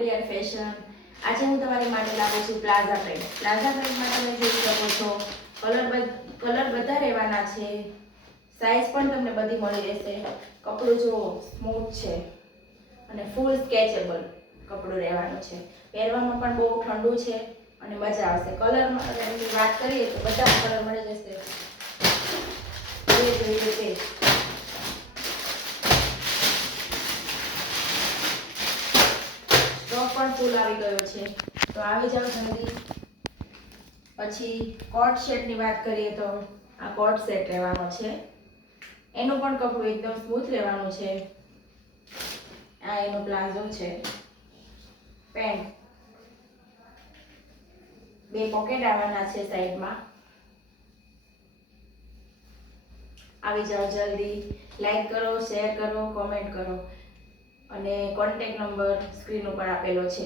Courier fashion. આજે હું તમારી માટે લાવું છું પ્લાઝા પેન્ટ। પ્લાઝા પેન્ટમાં તમે જોઈ શકો છો કલર બધા રહેવાના છે, સાઇઝ પણ તમને બધી મળી રહેશે। કપડું જો સ્મૂથ છે અને ફૂલ સ્કેચેબલ કપડું રહેવાનું છે। પહેરવામાં પણ બહુ ઠંડુ છે અને મજા આવશે। કલરની વાત કરીએ તો બધા કલર મળી જશે, જે જોઈએ તે। સ્ટોક પણ ફૂલ આવી ગયો છે, તો આવી જાવ જલ્દી। પછી કોટ સેટની વાત કરીએ તો આ કોટ સેટ રહેવાનો છે, એનું પણ કપડું એકદમ સ્મૂથ રહેવાનું છે। આ એનો પ્લાઝો છે, પેન્ટ, બે પોકેટ આવવાના છે સાઈડમાં। આવી જાઓ જલ્દી, લાઈક કરો, શેર કરો, કોમેન્ટ કરો અને કોન્ટેક્ટ નંબર સ્ક્રીન ઉપર આપેલો છે।